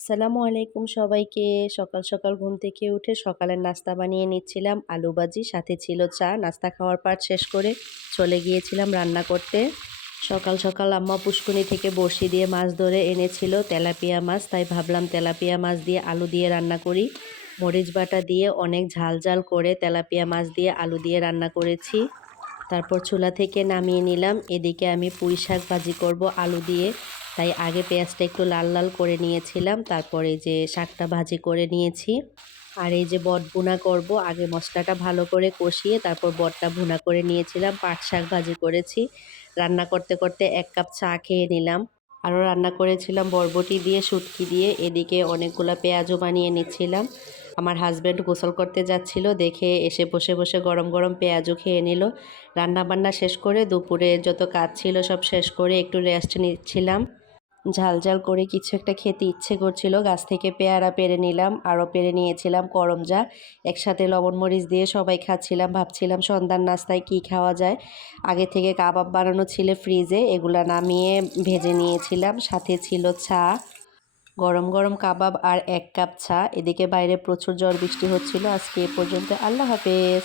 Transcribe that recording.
আসসালামু আলাইকুম সবাইকে। সকাল সকাল ঘুম থেকে উঠে সকালের নাস্তা বানিয়ে নিচ্ছিলাম আলু ভাজি, সাথে ছিল চা। নাস্তা খাওয়ার পাট শেষ করে চলে গিয়েছিলাম রান্না করতে। সকাল সকাল আম্মা পুষ্কুনি থেকে বড়শি দিয়ে মাছ ধরে এনেছিল, তেলাপিয়া মাছ। তাই ভাবলাম তেলাপিয়া মাছ দিয়ে আলু দিয়ে রান্না করি। মরিচ বাটা দিয়ে অনেক ঝাল ঝাল করে তেলাপিয়া মাছ দিয়ে আলু দিয়ে রান্না করেছি। তারপর চুলা থেকে নামিয়ে নিলাম। এদিকে আমি পুঁই শাক ভাজি করব আলু দিয়ে। তাই আগে পেঁয়াজটা একটু লাল লাল করে নিয়েছিলাম, তারপরে এই যে শাকটা ভাজি করে নিয়েছি। আর এই যে বট ভুনা করব, আগে মশলাটা ভালো করে কষিয়ে তারপর বটটা ভুনা করে নিয়েছিলাম। পাট শাক ভাজি করেছি। রান্না করতে করতে 1 কাপ চা খেয়ে নিলাম। আরও রান্না করেছিলাম বরবটি দিয়ে, শুটকি দিয়ে। এদিকে অনেকগুলা পেঁয়াজও বানিয়ে নিচ্ছিলাম। আমার হাজব্যান্ড গোসল করতে যাচ্ছিল, দেখে এসে বসে বসে গরম গরম পেঁয়াজও খেয়ে নিল। রান্না বান্না শেষ করে দুপুরে যত কাজ ছিল সব শেষ করে একটু রেস্ট নিচ্ছিলাম। ঝাল ঝাল করে কিছু একটা খেতে ইচ্ছে করছিল, গাছ থেকে পেয়ারা পেড়ে নিলাম, আরও পেড়ে নিয়েছিলাম করমজা। একসাথে লবণ মরিচ দিয়ে সবাই খাচ্ছিলাম। ভাবছিলাম সন্ধ্যার নাস্তায় কি খাওয়া যায়। আগে থেকে কাবাব বানানো ছিল ফ্রিজে, এগুলা নামিয়ে ভেজে নিয়েছিলাম। সাথে ছিল চা, গরম গরম কাবাব আর 1 কাপ চা। এদিকে বাইরে প্রচুর ঝড় বৃষ্টি হচ্ছিল। আজকে এ পর্যন্ত, আল্লাহ হাফেজ।